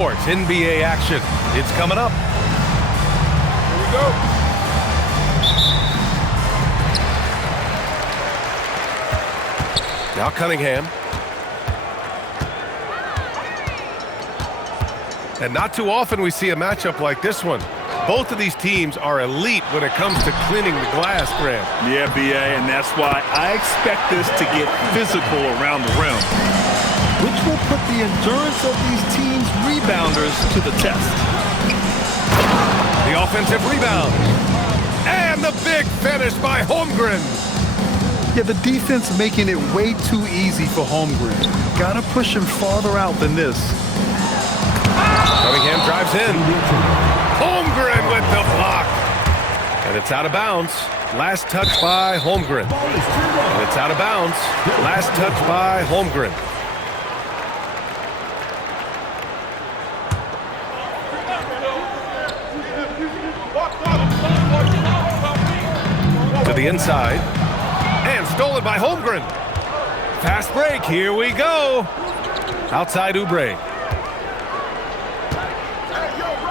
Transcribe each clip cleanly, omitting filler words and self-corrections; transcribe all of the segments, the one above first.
Sports NBA action. It's coming up. Here we go. Now Cunningham. And not too often we see a matchup like this one. Both of these teams are elite when it comes to cleaning the glass, Grant. Yeah, BA, and that's why I expect this to get physical around the rim, which will put the endurance of these teams' rebounders to the test. The offensive rebound. And the big finish by Holmgren. Yeah, the defense making it way too easy for Holmgren. Gotta push him farther out than this. Cunningham drives in. Holmgren with the block. And it's out of bounds. Last touch by Holmgren. And it's out of bounds. Last touch by Holmgren. To the inside. And stolen by Holmgren. Fast break. Here we go. Outside Oubre.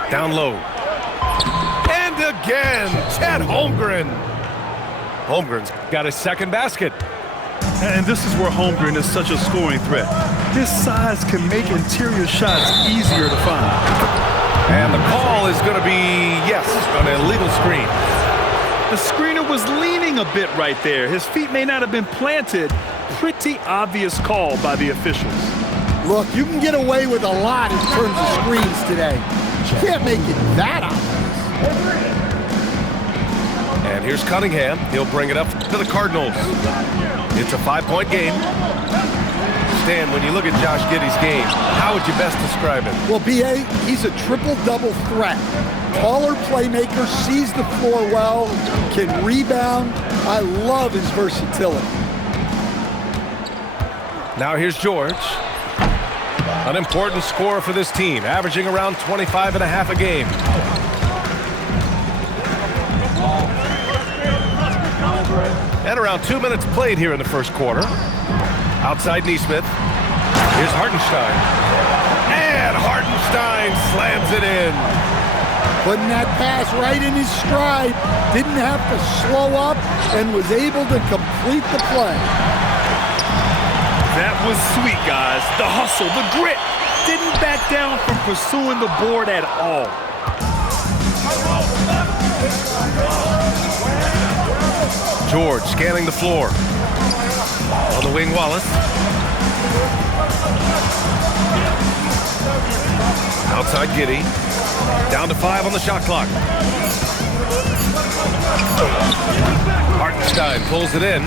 Down low. And again, Chet Holmgren. Holmgren's got his second basket. And this is where Holmgren is such a scoring threat. His size can make interior shots easier to find. And the call is going to be, yes, an illegal screen. The screener was leaning a bit right there. His feet may not have been planted. Pretty obvious call by the officials. Look, you can get away with a lot in terms of screens today. You can't make it that obvious. And here's Cunningham. He'll bring it up to the Cardinals. It's a 5-point game. Stan, when you look at Josh Giddey's game, how would you best describe it? Well, B.A., he's a triple-double threat. Taller playmaker, sees the floor well, can rebound. I love his versatility. Now here's George. An important scorer for this team, averaging around 25 and a half a game. And around 2 minutes played here in the first quarter. Outside Nesmith. Here's Hartenstein. And Hartenstein slams it in. Putting that pass right in his stride. Didn't have to slow up and was able to complete the play. That was sweet, guys. The hustle, the grit. Didn't back down from pursuing the board at all. George scanning the floor. On the wing, Wallace. Outside Giddey. Down to 5 on the shot clock. Hartenstein pulls it in.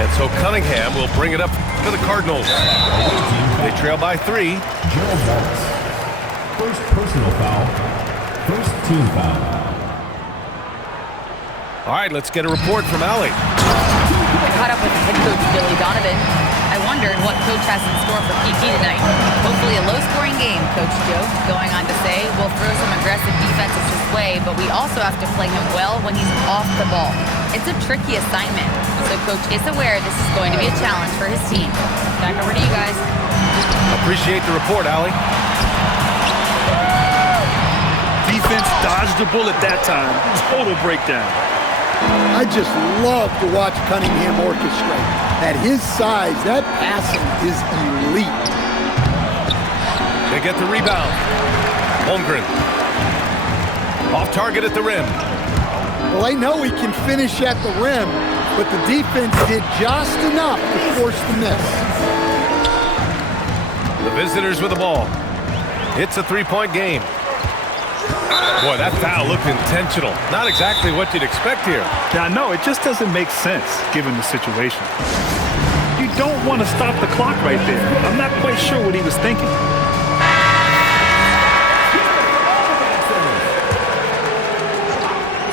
And so Cunningham will bring it up to the Cardinals. They trail by 3. First personal foul. First team foul. All right, let's get a report from Allie. I caught up with head coach Billy Donovan. I wondered what coach has in store for PT tonight. Hopefully a low-scoring game, Coach Joe. Going on to say, we'll throw some aggressive defenses his way, but we also have to play him well when he's off the ball. It's a tricky assignment, so Coach is aware this is going to be a challenge for his team. Back over to you guys. Appreciate the report, Allie. Defense dodged the bullet that time. Total breakdown. I just love to watch Cunningham orchestrate. At his size, that passing is elite. They get the rebound. Holmgren. Off target at the rim. Well, they know he can finish at the rim, but the defense did just enough to force the miss. The visitors with the ball. It's a 3-point game. Boy, that foul looked intentional. Not exactly what you'd expect here. Yeah, no, it just doesn't make sense given the situation. You don't want to stop the clock right there. I'm not quite sure what he was thinking.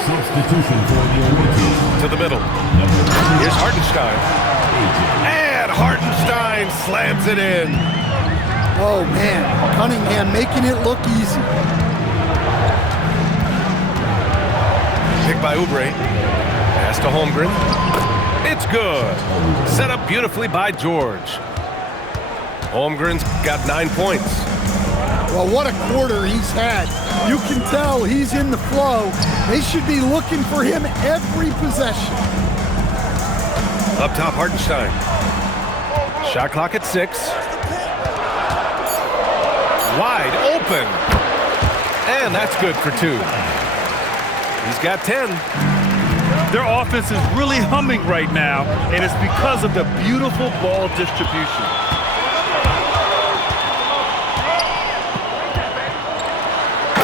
Substitution for the away team. To the middle. Here's Hartenstein. And Hartenstein slams it in. Oh, man. Cunningham making it look easy. Pick by Oubre. Pass to Holmgren. It's good. Set up beautifully by George. Holmgren's got 9 points. Well, what a quarter he's had. You can tell he's in the flow. They should be looking for him every possession. Up top, Hartenstein. Shot clock at 6. Wide open. And that's good for 2. He's got 10. Their offense is really humming right now, and it's because of the beautiful ball distribution.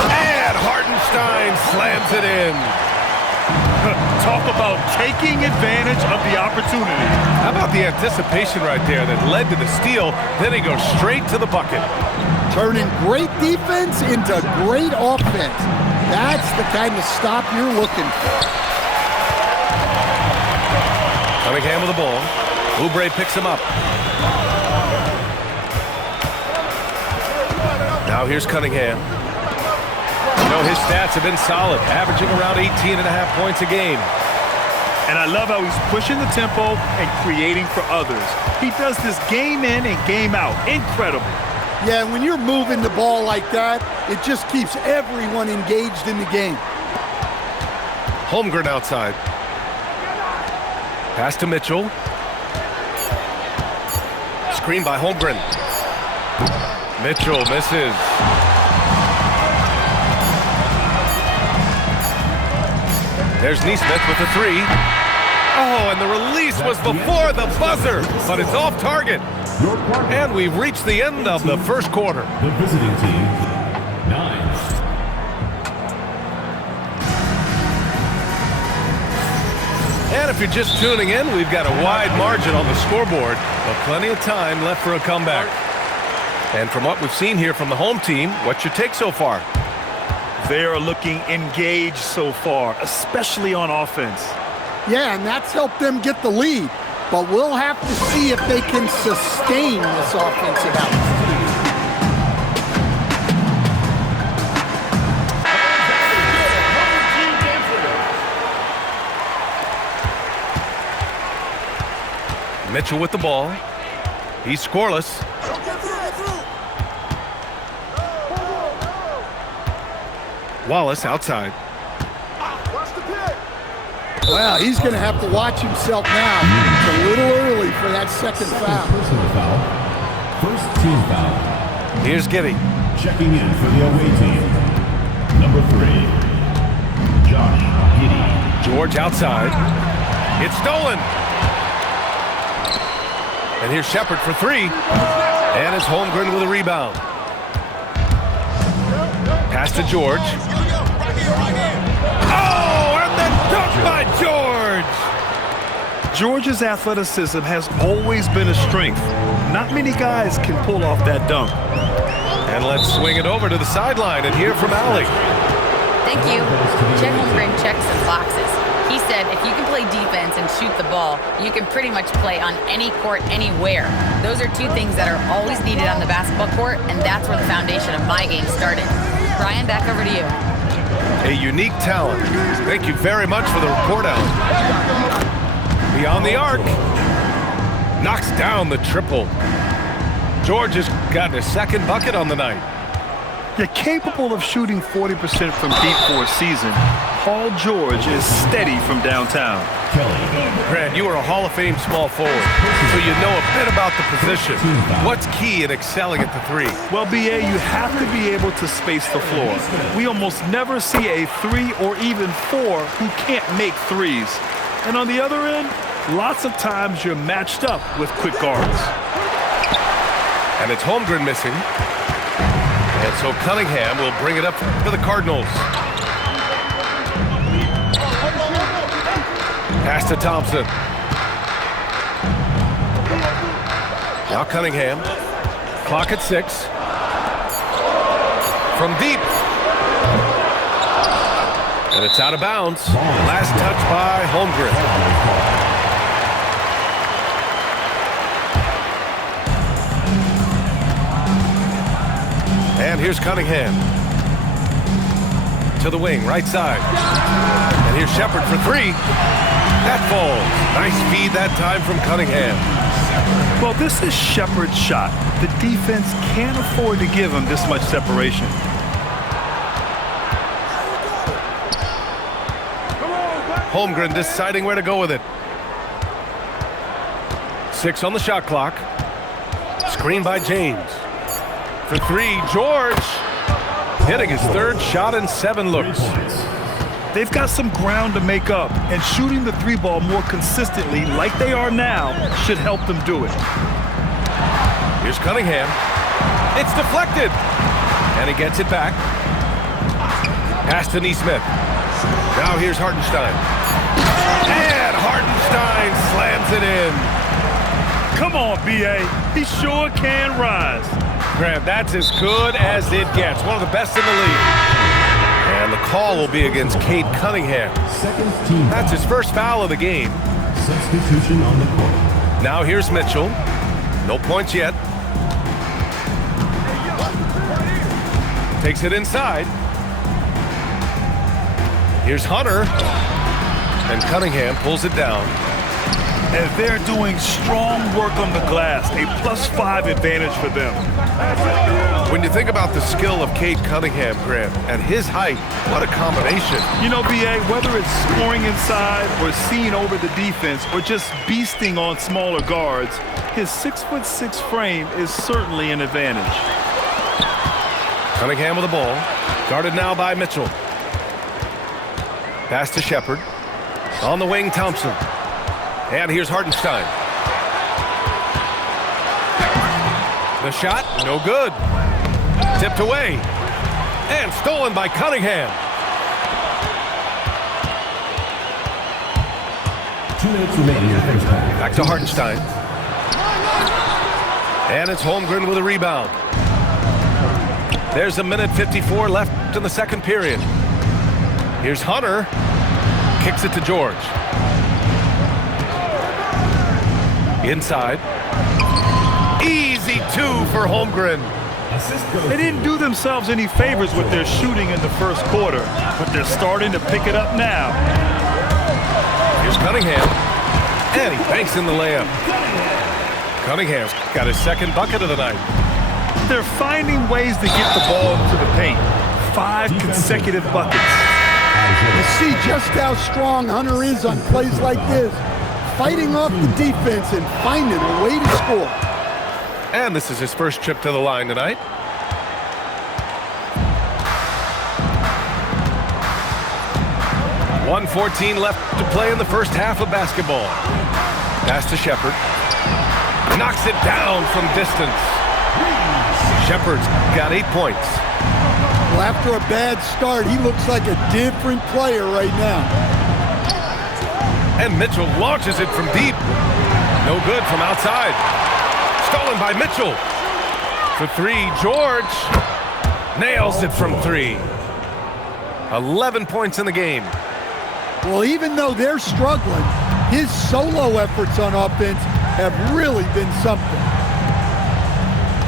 And Hartenstein slams it in. Talk about taking advantage of the opportunity. How about the anticipation right there that led to the steal? Then he goes straight to the bucket. Turning great defense into great offense. That's the kind of stop you're looking for. Cunningham with the ball. Oubre picks him up. Now here's Cunningham. You know, his stats have been solid, averaging around 18.5 points a game. And I love how he's pushing the tempo and creating for others. He does this game in and game out. Incredible. Yeah, when you're moving the ball like that, it just keeps everyone engaged in the game. Holmgren outside. Pass to Mitchell. Screen by Holmgren. Mitchell misses. There's Neesmith with the 3. Oh, and the release was before the buzzer, but it's off target. And we've reached the end of the first quarter. The visiting team, 9. And if you're just tuning in, we've got a wide margin on the scoreboard, but plenty of time left for a comeback. And from what we've seen here from the home team, what's your take so far? They are looking engaged so far, especially on offense. Yeah, and that's helped them get the lead. But we'll have to see if they can sustain this offensive output. Mitchell with the ball. He's scoreless. Wallace outside. Well, he's going to have to watch himself now. It's a little early for that second foul. Personal foul. First team foul. Here's Giddy. Checking in for the away team. Number 3, Josh Giddey. George outside. It's stolen. And here's Shepard for 3. And it's Holmgren with a rebound. Pass to George. Oh, and the dunk by George! George's athleticism has always been a strength. Not many guys can pull off that dunk. And let's swing it over to the sideline and hear from Allie. Thank you. Chet Holmgren checks some boxes. He said if you can play defense and shoot the ball, you can pretty much play on any court, anywhere. Those are 2 things that are always needed on the basketball court, and that's where the foundation of my game started. Brian, back over to you. A unique talent. Thank you very much for the report, Allen. Beyond the arc. Knocks down the triple. George has gotten his second bucket on the night. You're capable of shooting 40% from deep for a season. Paul George is steady from downtown. Grant, you are a Hall of Fame small forward, so you know a bit about the position. What's key in excelling at the 3? Well, BA, you have to be able to space the floor. We almost never see a 3 or even 4 who can't make 3s. And on the other end, lots of times you're matched up with quick guards. And it's Holmgren missing. And so Cunningham will bring it up for the Cardinals. Pass to Thompson. Now Cunningham. Clock at 6. From deep. And it's out of bounds. Last touch by Holmgren. And here's Cunningham. To the wing, right side. And here's Shepard for 3. That falls. Nice feed that time from Cunningham. Well, this is Shepard's shot. The defense can't afford to give him this much separation. Holmgren deciding where to go with it. 6 on the shot clock. Screen by James. For 3, George. Hitting his 3rd shot in 7 looks. They've got some ground to make up, and shooting the 3-ball more consistently like they are now should help them do it. Here's Cunningham. It's deflected. And he gets it back. Pass to Neesmith. Now here's Hartenstein. And Hartenstein slams it in. Come on, B.A. He sure can rise. Grant, that's as good as it gets. One of the best in the league. And the call will be against Cade Cunningham. Second team. That's his first foul of the game. Substitution on the court. Now here's Mitchell. No points yet. Takes it inside. Here's Hunter. And Cunningham pulls it down. And they're doing strong work on the glass. A +5 advantage for them. When you think about the skill of Cade Cunningham, Grant, at his height, what a combination. You know, B.A., whether it's scoring inside or seeing over the defense or just beasting on smaller guards, his 6'6" frame is certainly an advantage. Cunningham with the ball. Guarded now by Mitchell. Pass to Shepard. On the wing, Thompson. And here's Hartenstein. The shot, no good. Tipped away. And stolen by Cunningham. 2 minutes remaining in the first half. Back to Hartenstein. And it's Holmgren with a rebound. There's 1:54 left in the second period. Here's Hunter. Kicks it to George. Inside. Easy 2 for Holmgren. They didn't do themselves any favors with their shooting in the first quarter, but they're starting to pick it up now. Here's Cunningham. And he banks in the layup. Cunningham's got his 2nd bucket of the night. They're finding ways to get the ball into the paint. 5 consecutive buckets. You see just how strong Hunter is on plays like this. Fighting off the defense and finding a way to score. And this is his first trip to the line tonight. .114 left to play in the first half of basketball. Pass to Shepard. Knocks it down from distance. Shepard's got 8 points. Well, after a bad start, he looks like a different player right now. And Mitchell launches it from deep. No good from outside. Stolen by Mitchell. For 3, George nails it from 3. 11 points in the game. Well, even though they're struggling, his solo efforts on offense have really been something.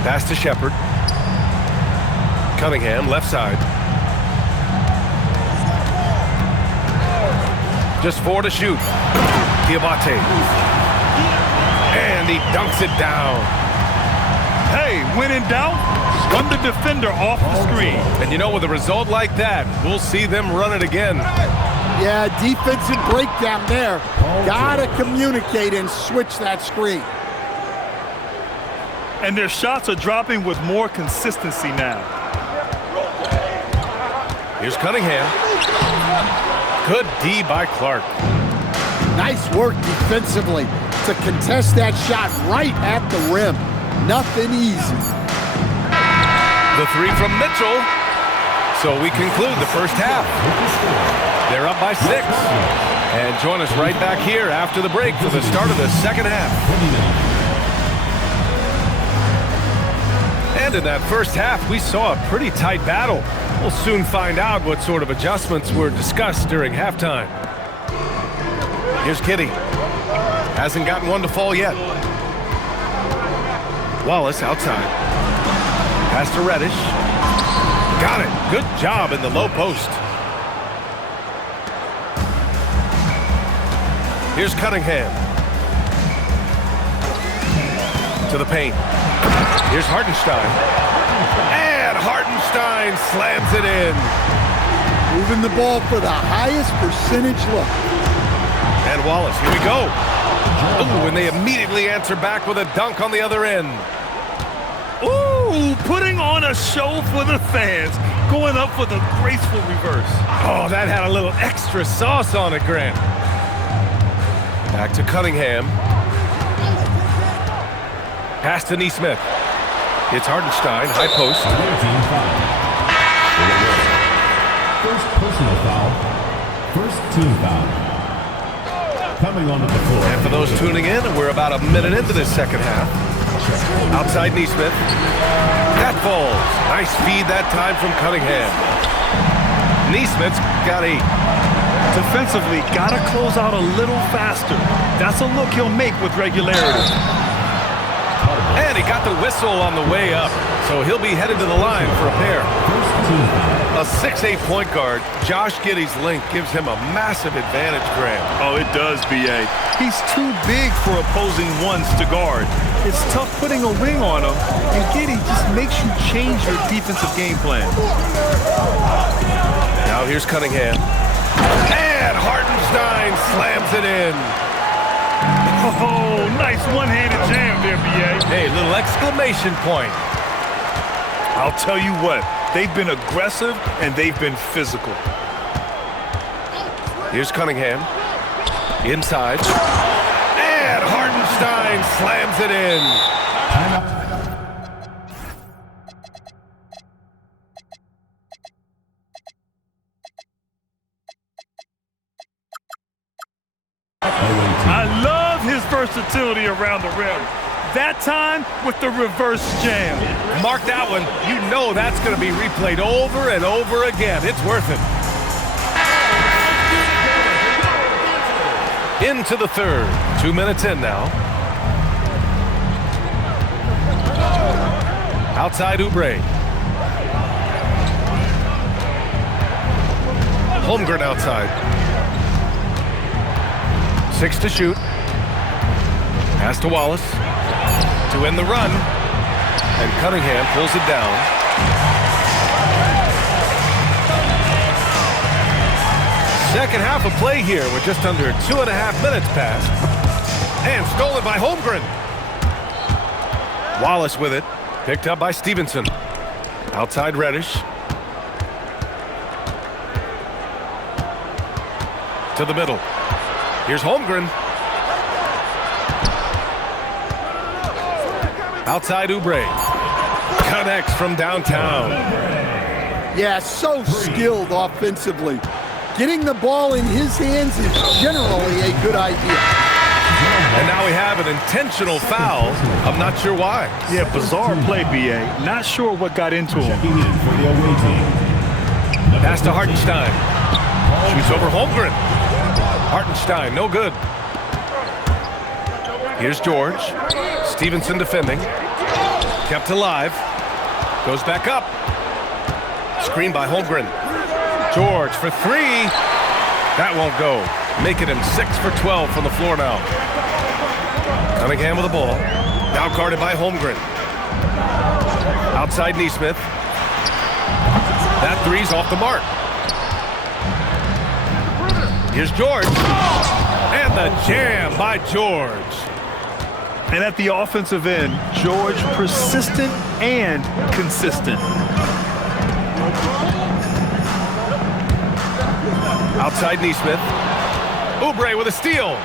Pass to Shepard. Cunningham, left side. Just 4 to shoot. Diabate. And he dunks it down. Hey, when in doubt, run the defender off the screen. And you know, with a result like that, we'll see them run it again. Yeah, defensive breakdown there. Gotta communicate and switch that screen. And their shots are dropping with more consistency now. Here's Cunningham. Good D by Clark. Nice work defensively to contest that shot right at the rim. Nothing easy. The 3 from Mitchell. So we conclude the first half. They're up by 6. And join us right back here after the break for the start of the second half. And in that first half, we saw a pretty tight battle. We'll soon find out what sort of adjustments were discussed during halftime. Here's Kitty. Hasn't gotten one to fall yet. Wallace outside. Pass to Reddish. Got it. Good job in the low post. Here's Cunningham. To the paint. Here's Hartenstein. And Hartenstein slams it in. Moving the ball for the highest percentage look. And Wallace, here we go. Ooh, and they immediately answer back with a dunk on the other end. Ooh, putting on a show for the fans. Going up with a graceful reverse. Oh, that had a little extra sauce on it, Grant. Back to Cunningham. Pass to Neesmith. It's Hartenstein, high post. First personal foul. First team foul. Coming onto the floor. And for those tuning in, we're about a minute into this second half. Outside Neesmith. That falls. Nice feed that time from Cunningham. Neesmith's got 8. Defensively, gotta close out a little faster. That's a look he'll make with regularity. And he got the whistle on the way up, so he'll be headed to the line for a pair. A 6'8" point guard, Josh Giddey's length gives him a massive advantage, Grant. Oh, it does, B.A. He's too big for opposing ones to guard. It's tough putting a wing on him, and Giddey just makes you change your defensive game plan. Now here's Cunningham. And Hartenstein slams it in. Oh, nice one-handed jam there, B.A. Hey, little exclamation point. I'll tell you what, they've been aggressive and they've been physical. Here's Cunningham. Inside. And Hartenstein slams it in. I love his versatility around the rim. That time with the reverse jam. Mark that one. You know that's going to be replayed over and over again. It's worth it. Into the third. 2 minutes in now. Outside Oubre. Holmgren outside. 6 to shoot. Pass to Wallace. To end the run. And Cunningham pulls it down. Second half of play here with just under 2.5 minutes passed. And stolen by Holmgren. Wallace with it. Picked up by Stevenson. Outside Reddish. To the middle. Here's Holmgren. Outside Oubre. Connects from downtown. Yeah, so skilled offensively. Getting the ball in his hands is generally a good idea. And now we have an intentional foul. I'm not sure why. Yeah, bizarre play, B.A. Not sure what got into him. Checking in for the away team. Pass to Hartenstein. Shoots over Holmgren. Hartenstein, no good. Here's George. Stevenson defending. Kept alive. Goes back up. Screen by Holmgren. George for 3. That won't go. Making him 6 for 12 from the floor now. Cunningham with the ball. Now guarded by Holmgren. Outside Neesmith. That 3's off the mark. Here's George. And the jam by George. And at the offensive end, George persistent and consistent. Outside Neesmith. Oubre with a steal.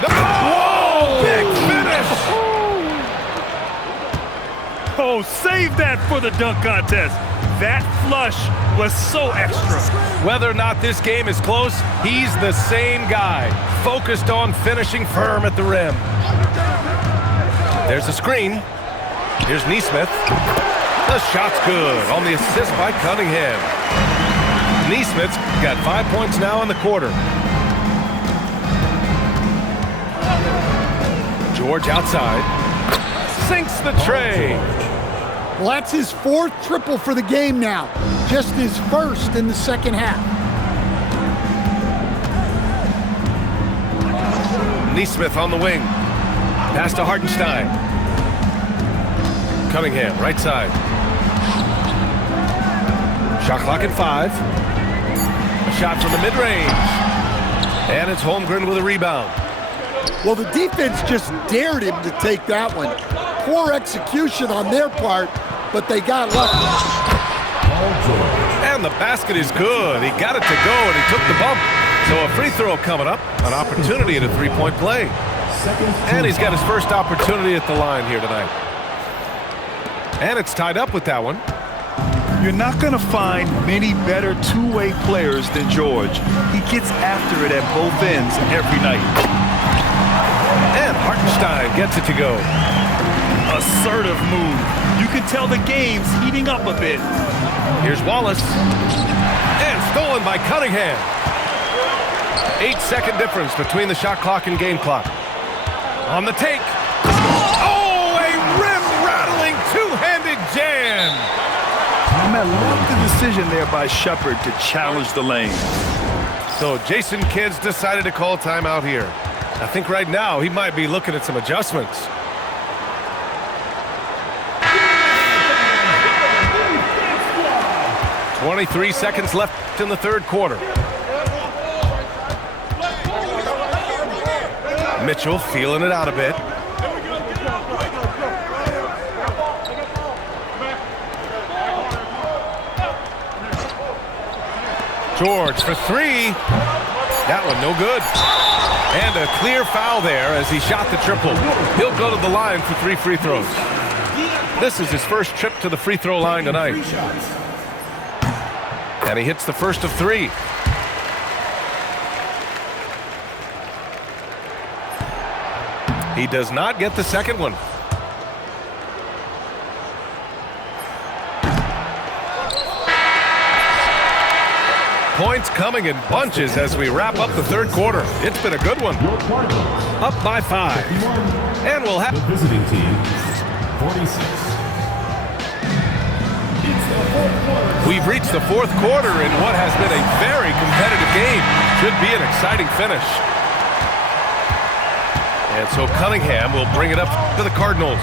Whoa! Big finish! Oh, save that for the dunk contest. That flush was so extra. Whether or not this game is close, he's the same guy. Focused on finishing firm at the rim. There's a screen. Here's Neesmith. The shot's good on the assist by Cunningham. Neesmith's got 5 points now in the quarter. George outside. Sinks the tray. Well, that's his 4th triple for the game now. Just his 1st in the second half. Neesmith on the wing. Pass to Hartenstein. Cunningham, right side. Shot clock at 5. A shot from the mid-range. And it's Holmgren with a rebound. Well, the defense just dared him to take that one. Poor execution on their part, but they got lucky. And the basket is good. He got it to go, and he took the bump. So a free throw coming up, an opportunity at a three-point play. And he's got his first opportunity at the line here tonight. And it's tied up with that one. You're not going to find many better two-way players than George. He gets after it at both ends every night. And Hartenstein gets it to go. Assertive move. You can tell the game's heating up a bit. Here's Wallace. And stolen by Cunningham. 8-second difference between the shot clock and game clock. On the take. Oh, a rim-rattling two-handed jam. I love the decision there by Shepard to challenge the lane. So Jason Kidd's decided to call timeout here. I think right now he might be looking at some adjustments. "23 seconds left in the third quarter. Mitchell feeling it out a bit. George for 3. That one no good. And a clear foul there as he shot the triple. He'll go to the line for 3 free throws. This is his first trip to the free throw line tonight. And he hits the first of 3. He does not get the second one. Points coming in bunches as we wrap up the third quarter. It's been a good one. Up by 5. And we'll have the visiting team, 46. We've reached the fourth quarter in what has been a very competitive game. Should be an exciting finish. And so Cunningham will bring it up to the Cardinals.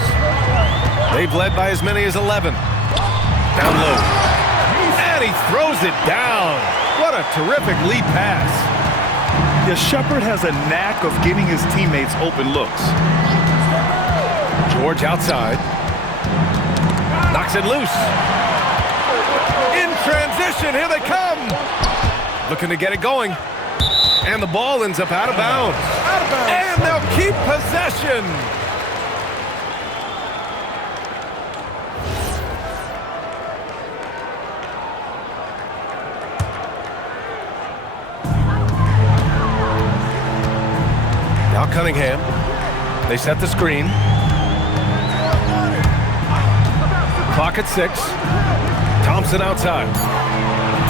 They've led by as many as 11. Down low. And he throws it down. What a terrific lead pass. Yeah, Shepard has a knack of getting his teammates open looks. George outside. Knocks it loose. In transition, here they come. Looking to get it going. And the ball ends up out of bounds. And they'll keep possession. Now Cunningham. They set the screen. Clock at 6. Thompson outside.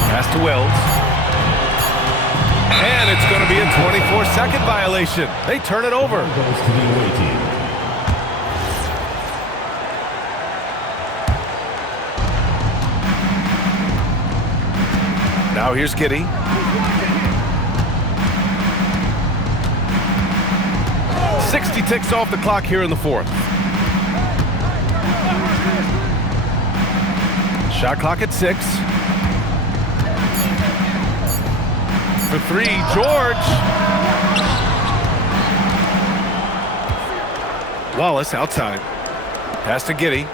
Pass to Wells. And it's going to be a 24-second violation. They turn it over. Goes to the away team. Now here's Giddey. "60 ticks off the clock here in the fourth. Shot clock at 6. For 3, George. Wallace outside. Pass to Giddey.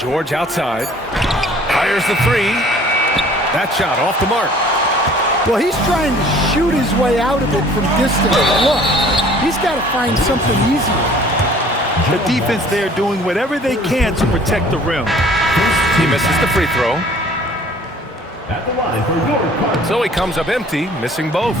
George outside. Fires the 3. That shot off the mark. Well, he's trying to shoot his way out of it from distance. Look, he's got to find something easier. The defense there doing whatever they can to protect the rim. He misses the free throw. At the line for your Cardinals. So he comes up empty, missing both.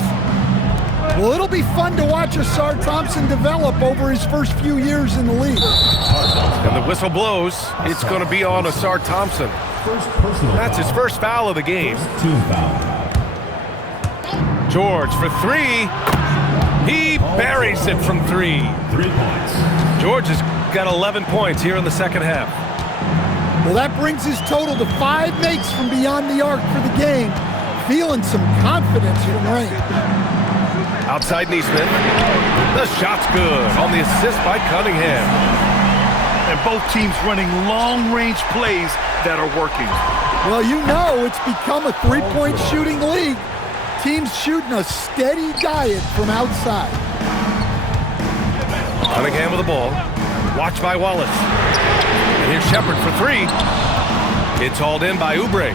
Well, it'll be fun to watch Asar Thompson develop over his first few years in the league. And the whistle blows. It's going to be on Asar Thompson. First personal That's his foul. first foul of the game. First team foul. George for 3. He buries it from 3. 3 points. George has got 11 points here in the second half. Well, that brings his total to 5 makes from beyond the arc for the game. Feeling some confidence from range. Outside Neesmith. The shot's good on the assist by Cunningham. And both teams running long-range plays that are working. Well, you know it's become a three-point shooting league. Teams shooting a steady diet from outside. Cunningham with the ball. Watched by Wallace. And here's Shepard for three. It's hauled in by Oubre.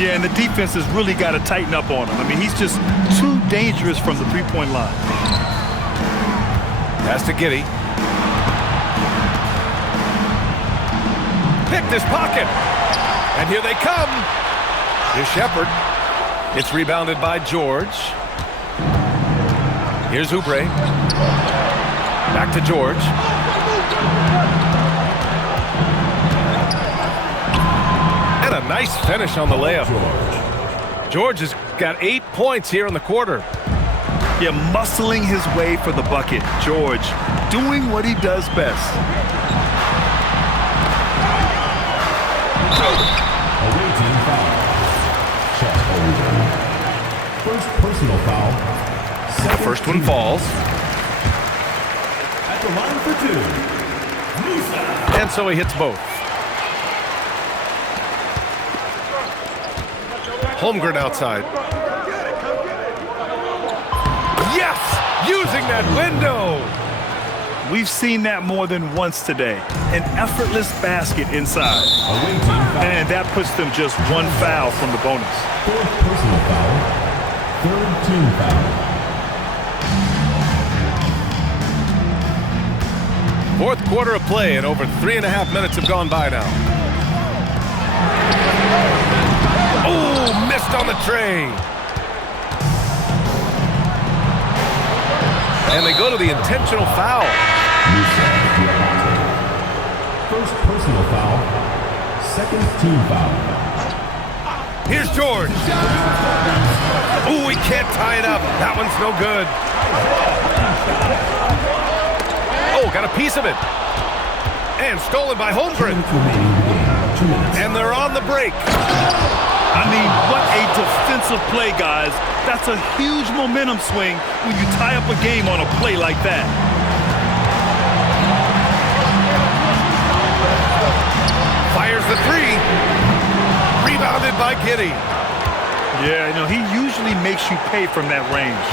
Yeah, and the defense has really got to tighten up on him. I mean, he's just too dangerous from the three-point line. Pass to Giddey. Picked his pocket. And here they come. Here's Shepard. It's rebounded by George. Here's Oubre. Back to George. And a nice finish on the layup. George has got 8 points here in the quarter. Yeah, muscling his way for the bucket. George doing what he does best. Away team foul. Shot over. First personal foul. The first one falls. At the line for two. Musa. And so he hits both. Holmgren outside. Yes! Using that window! We've seen that more than once today. An effortless basket inside. Away team foul. And that puts them just one foul from the bonus. Fourth personal foul. Third team foul. Fourth quarter of play, and over 3.5 minutes have gone by now. Oh, missed on the tray. And they go to the intentional foul. First personal foul. Second team foul. Here's George. Oh, he can't tie it up. That one's no good. Oh, got a piece of it. And stolen by Holmgren. And they're on the break. I mean, what a defensive play, guys. That's a huge momentum swing when you tie up a game on a play like that. Fires the three. Rebounded by Giddey. Yeah, you know, he usually makes you pay from that range.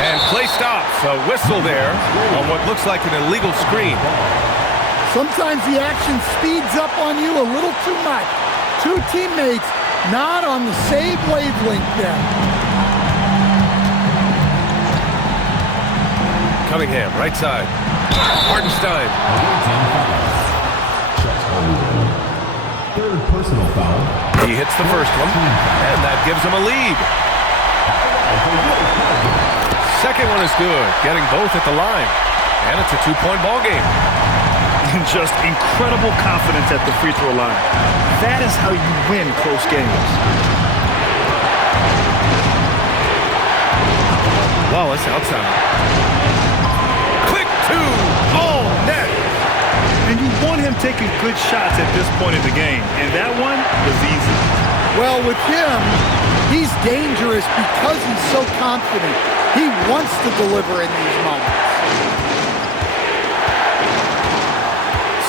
And play stops. A whistle there on what looks like an illegal screen. Sometimes the action speeds up on you a little too much. Two teammates not on the same wavelength there. Cunningham, right side. Hartenstein. Third personal foul. He hits the first one, and that gives him a lead. Second one is good, getting both at the line. And it's a 2-point ball game. Just incredible confidence at the free throw line. That is how you win close games. Wallace outside. Quick two, all net. And you want him taking good shots at this point in the game. And that one was easy. Well, with him, he's dangerous because he's so confident. He wants to deliver in these moments.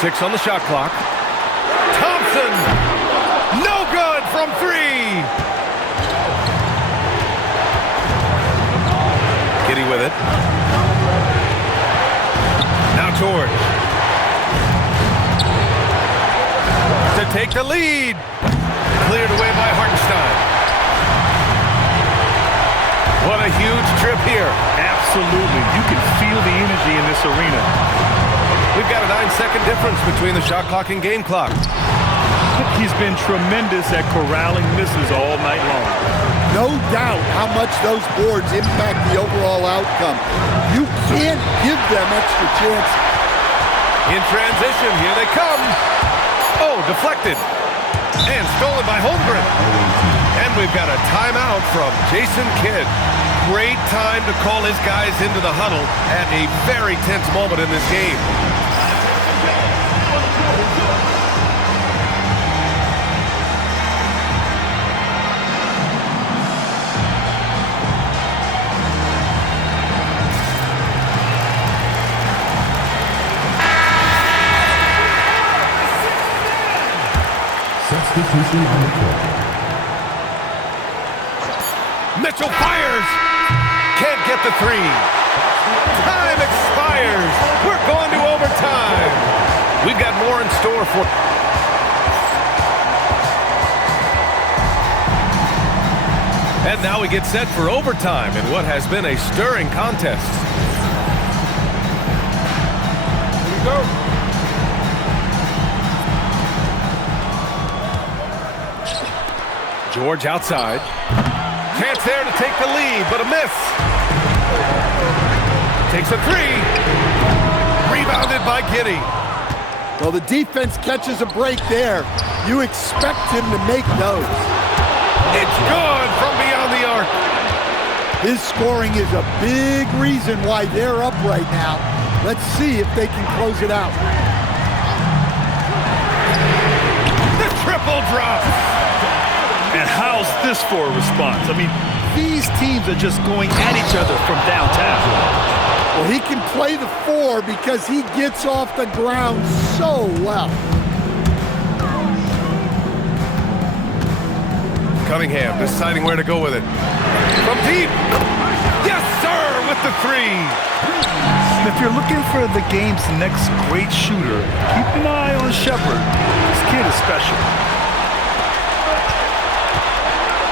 6 on the shot clock. Thompson! No good from 3! Giddey with it. Now George. To take the lead. Cleared away by Hartenstein. What a huge trip here. Absolutely. You can feel the energy in this arena. We've got a 9-second difference between the shot clock and game clock. He's been tremendous at corralling misses all night long. No doubt how much those boards impact the overall outcome. You can't give them extra chances. In transition, here they come. Oh, deflected. And stolen by Holmgren. And we've got a timeout from Jason Kidd. Great time to call his guys into the huddle at a very tense moment in this game. Substitution on the court. Mitchell fires. Can't get the three. Time expires. We're going to overtime. We've got more in store for... And now we get set for overtime in what has been a stirring contest. Here we go. George outside. Chance there to take the lead, but a miss. Takes a three. Rebounded by Giddey. Well, the defense catches a break there. You expect him to make those. It's good from beyond the arc. His scoring is a big reason why they're up right now. Let's see if they can close it out. The triple drop. And how's this for a response? I mean, these teams are just going at each other from downtown. Well, he can play the four because he gets off the ground so well. Cunningham deciding where to go with it. From deep. Yes, sir, with the three. If you're looking for the game's next great shooter, keep an eye on Shepard. This kid is special.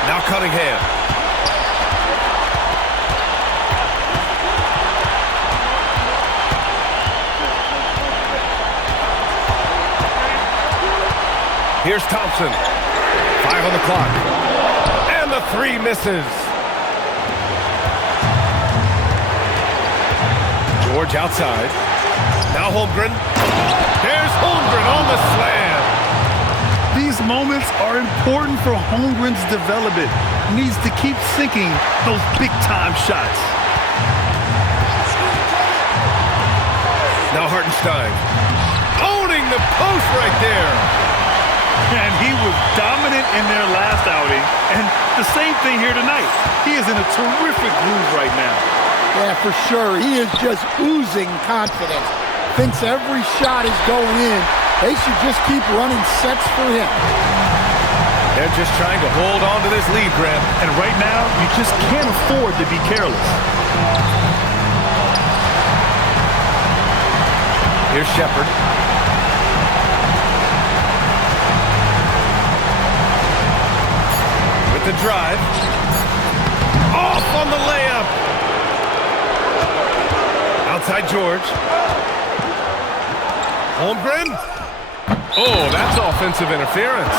Now Cunningham. Here's Thompson. 5 on the clock. And the three misses. George outside. Now Holmgren. There's Holmgren on the slam. These moments are important for Holmgren's development. He needs to keep sinking those big-time shots. Now Hartenstein. Owning the post right there. And he was dominant in their last outing. And the same thing here tonight. He is in a terrific groove right now. Yeah, for sure. He is just oozing confidence. Thinks every shot is going in. They should just keep running sets for him. They're just trying to hold on to this lead, Grant. And right now, you just can't afford to be careless. Here's Shepard. With the drive. Off on the layup. Outside George. Holmgren. Oh, that's offensive interference.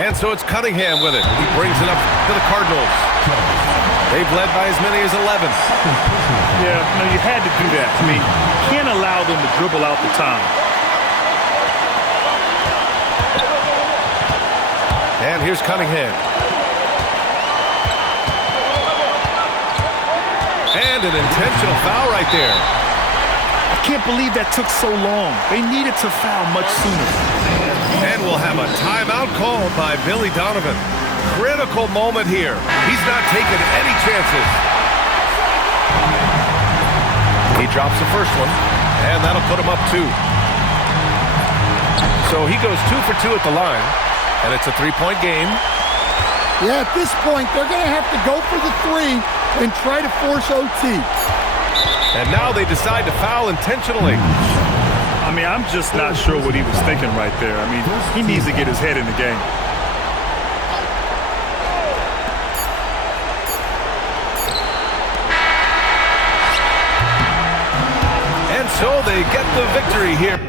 And so it's Cunningham with it. He brings it up to the Cardinals. They've led by as many as 11. Yeah, no, you had to do that. I mean, you can't allow them to dribble out the time. And here's Cunningham. And an intentional foul right there. I can't believe that took so long. They needed to foul much sooner. And we'll have a timeout called by Billy Donovan. Critical moment here. He's not taking any chances. He drops the first one, and that'll put him up 2. So he goes 2 for 2 at the line, and it's a 3-point game. Yeah, at this point, they're going to have to go for the 3 and try to force OT. And now they decide to foul intentionally. I mean, I'm just not sure what he was thinking right there. I mean, he needs to get his head in the game. And so they get the victory here.